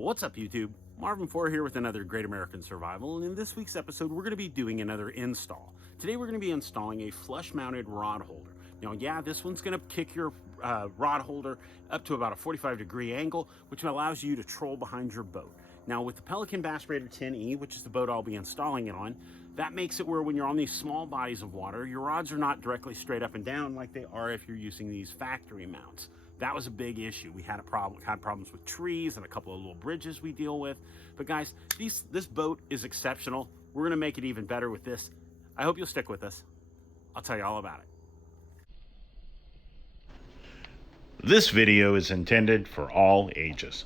What's up, YouTube? Marvin 4 here with another Great American Survival, and in this week's episode we're going to be doing another install. Today we're going to be installing a flush mounted rod holder. Now yeah, this one's going to kick your rod holder up to about a 45-degree angle, which allows you to troll behind your boat. Now with the Pelican Bass Raider 10E, which is the boat I'll be installing it on, that makes it where when you're on these small bodies of water, your rods are not directly straight up and down like they are if you're using these factory mounts. That was a big issue. We had problems with trees and a couple of little bridges we deal with. But guys, this boat is exceptional. We're gonna make it even better with this. I hope you'll stick with us. I'll tell you all about it. This video is intended for all ages.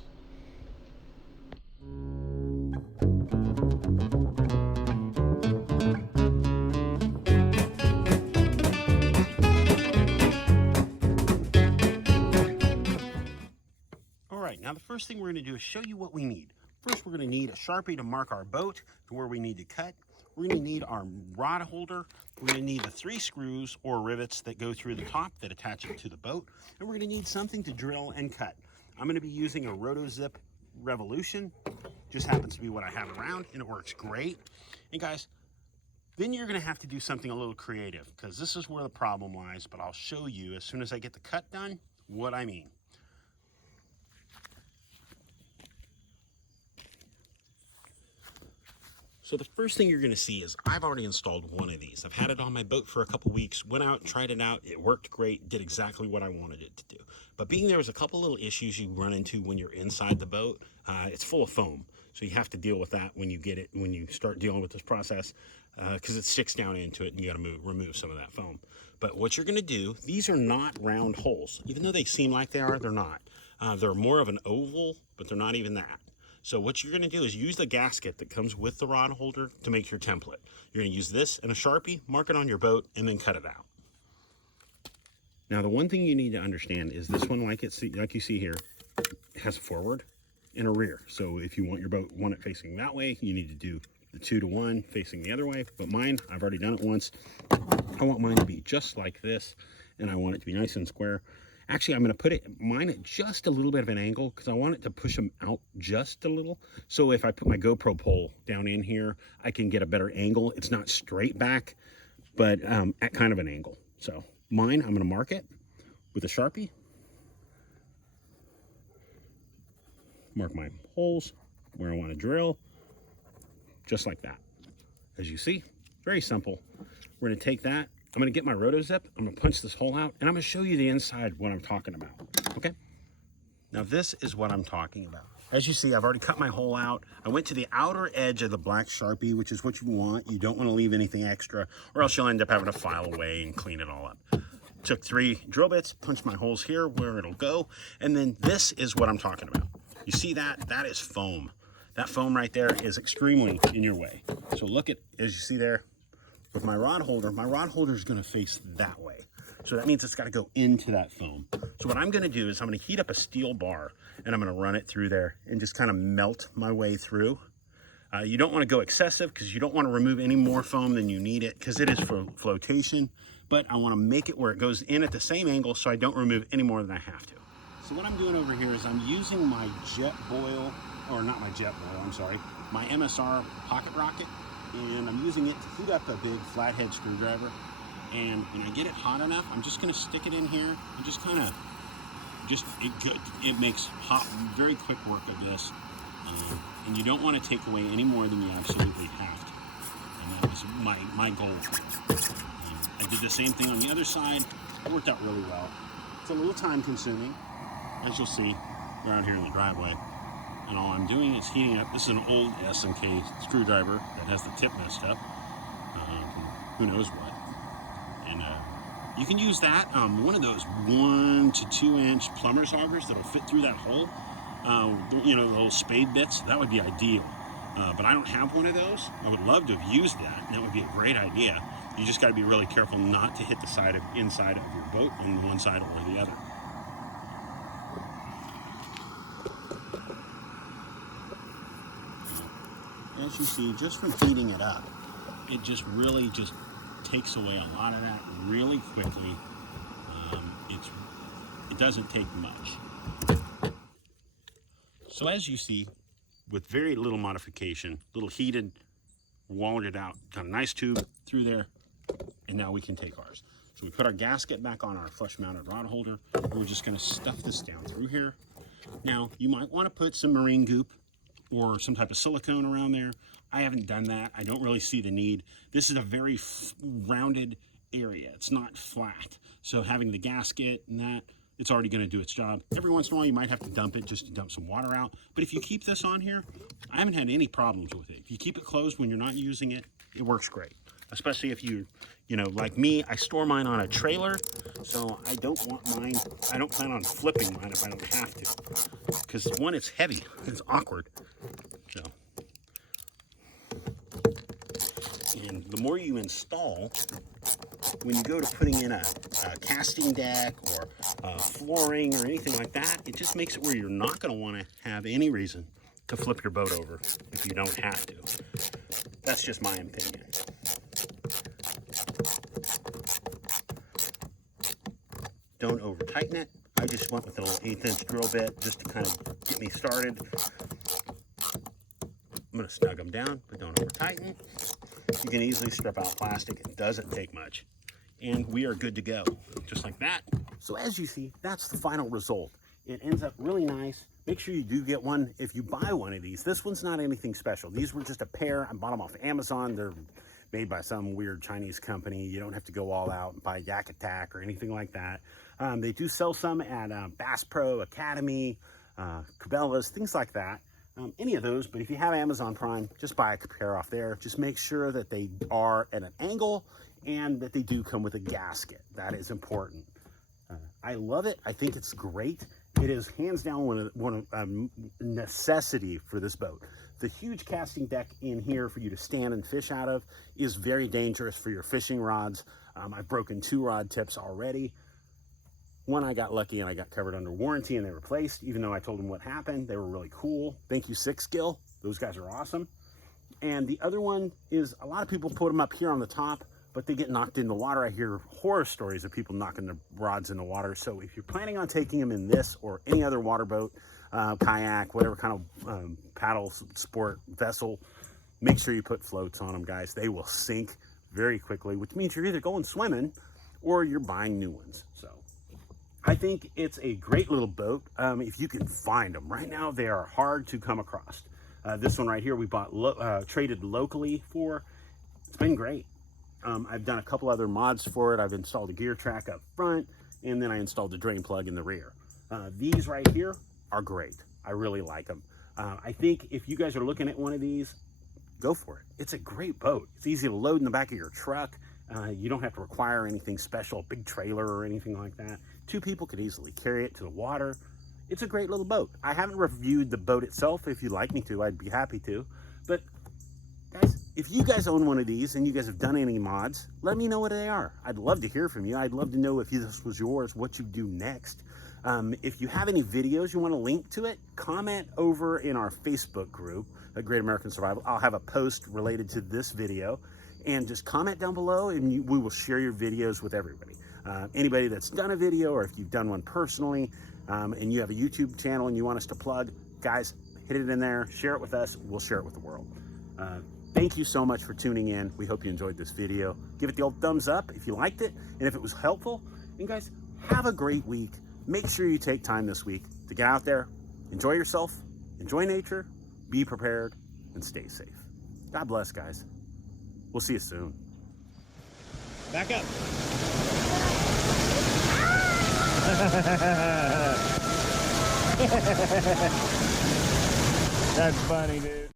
Now the first thing we're going to do is show you what we need. First, we're going to need a Sharpie to mark our boat to where we need to cut. We're going to need our rod holder. We're going to need the 3 screws or rivets that go through the top that attach it to the boat. And we're going to need something to drill and cut. I'm going to be using a RotoZip Revolution. Just happens to be what I have around and it works great. And guys, then you're going to have to do something a little creative because this is where the problem lies, but I'll show you as soon as I get the cut done what I mean. So the first thing you're going to see is I've already installed one of these. I've had it on my boat for a couple weeks, went out, tried it out. It worked great, did exactly what I wanted it to do. But being there was a couple little issues you run into when you're inside the boat. It's full of foam. So you have to deal with that when you get it, when you start dealing with this process, because it sticks down into it and you got to remove some of that foam. But what you're going to do, these are not round holes. Even though they seem like they are, they're not. They're more of an oval, but they're not even that. So what you're going to do is use the gasket that comes with the rod holder to make your template. You're going to use this and a Sharpie, mark it on your boat, and then cut it out. Now the one thing you need to understand is this one, like you see here, has a forward and a rear. So if you want your boat, want it facing that way, you need to do the 2-to-1 facing the other way. But mine, I've already done it once. I want mine to be just like this, and I want it to be nice and square. Actually, I'm going to put mine at just a little bit of an angle because I want it to push them out just a little. So if I put my GoPro pole down in here, I can get a better angle. It's not straight back, but at kind of an angle. So mine, I'm going to mark it with a Sharpie. Mark my holes where I want to drill, just like that. As you see, very simple. We're going to take that. I'm going to get my RotoZip, I'm going to punch this hole out, and I'm going to show you the inside, what I'm talking about, okay? Now this is what I'm talking about. As you see, I've already cut my hole out. I went to the outer edge of the black Sharpie, which is what you want. You don't want to leave anything extra, or else you'll end up having to file away and clean it all up. Took 3 drill bits, punched my holes here where it'll go, and then this is what I'm talking about. You see that? That is foam. That foam right there is extremely in your way. So look at, as you see there, with my rod holder is going to face that way. So that means it's got to go into that foam. So what I'm going to do is I'm going to heat up a steel bar and I'm going to run it through there and just kind of melt my way through. You don't want to go excessive because you don't want to remove any more foam than you need it because it is for flotation. But I want to make it where it goes in at the same angle so I don't remove any more than I have to. So what I'm doing over here is I'm using my Jetboil, or not my Jetboil, I'm sorry, my MSR pocket rocket. And I'm using it to heat up a big flathead screwdriver. And when I get it hot enough, I'm just going to stick it in here and just kind of, it makes hot, very quick work of this. And you don't want to take away any more than you absolutely have to. And that was my goal. I did the same thing on the other side. It worked out really well. It's a little time consuming, as you'll see. We're out here in the driveway. And all I'm doing is heating up. This is an old S&K screwdriver that has the tip messed up. Who knows what. And you can use that. One of those 1 to 2 inch plumber's augers that'll fit through that hole. You know, the little spade bits. That would be ideal. But I don't have one of those. I would love to have used that. That would be a great idea. You just got to be really careful not to hit the inside of your boat on one side or the other. As you see, just from heating it up, it just really takes away a lot of that really quickly. It doesn't take much. So as you see, with very little modification, little heated, wallered it out, got a nice tube through there, and now we can take ours. So we put our gasket back on our flush mounted rod holder, and we're just gonna stuff this down through here. Now, you might wanna put some marine goop or some type of silicone around there. I haven't done that. I don't really see the need. This is a very rounded area. It's not flat. So having the gasket and that, it's already gonna do its job. Every once in a while, you might have to dump it just to dump some water out. But if you keep this on here, I haven't had any problems with it. If you keep it closed when you're not using it, it works great. Especially if you know, like me, I store mine on a trailer, so I don't want mine, I don't plan on flipping mine if I don't have to. Because one, it's heavy, it's awkward. So, and the more you install, when you go to putting in a casting deck or flooring or anything like that, it just makes it where you're not going to want to have any reason to flip your boat over if you don't have to. That's just my opinion. Don't over tighten it. I just went with a little 1/8" drill bit just to kind of get me started. I'm going to snug them down, but don't over tighten. You can easily strip out plastic. It doesn't take much. And we are good to go, just like that. So as you see, that's the final result. It ends up really nice. Make sure you do get one if you buy one of these. This one's not anything special. These were just a pair. I bought them off Amazon. They're made by some weird Chinese company. You don't have to go all out and buy Yak Attack or anything like that. They do sell some at Bass Pro Academy, Cabela's, things like that. Any of those, but if you have Amazon Prime, just buy a pair off there. Just make sure that they are at an angle and that they do come with a gasket. That is important. I love it. I think it's great. It is hands down one of necessity for this boat. The huge casting deck in here for you to stand and fish out of is very dangerous for your fishing rods. I've broken 2 rod tips already. One, I got lucky and I got covered under warranty and they replaced, even though I told them what happened. They were really cool. Thank you, Six Gill. Those guys are awesome. And the other one is a lot of people put them up here on the top, but they get knocked in the water. I hear horror stories of people knocking their rods in the water. So if you're planning on taking them in this or any other water boat, kayak, whatever kind of paddle sport vessel, make sure you put floats on them, guys. They will sink very quickly, which means you're either going swimming or you're buying new ones. So I think it's a great little boat if you can find them. Right now, they are hard to come across. This one right here, we bought traded locally for. It's been great. I've done a couple other mods for it. I've installed a gear track up front, and then I installed the drain plug in the rear. These right here are great. I really like them. I think if you guys are looking at one of these, go for it. It's a great boat. It's easy to load in the back of your truck. You don't have to require anything special, a big trailer or anything like that. 2 people could easily carry it to the water. It's a great little boat. I haven't reviewed the boat itself. If you'd like me to, I'd be happy to. But guys, if you guys own one of these and you guys have done any mods, let me know what they are. I'd love to hear from you. I'd love to know if this was yours, what you do next. If you have any videos you want to link to it, comment over in our Facebook group, Great American Survival. I'll have a post related to this video. And just comment down below and we will share your videos with everybody. Anybody that's done a video or if you've done one personally and you have a YouTube channel and you want us to plug, guys, hit it in there, share it with us, we'll share it with the world. Thank you so much for tuning in. We hope you enjoyed this video. Give it the old thumbs up if you liked it and if it was helpful. And guys, have a great week. Make sure you take time this week to get out there, enjoy yourself, enjoy nature, be prepared, and stay safe. God bless, guys. We'll see you soon. Back up. That's funny, dude.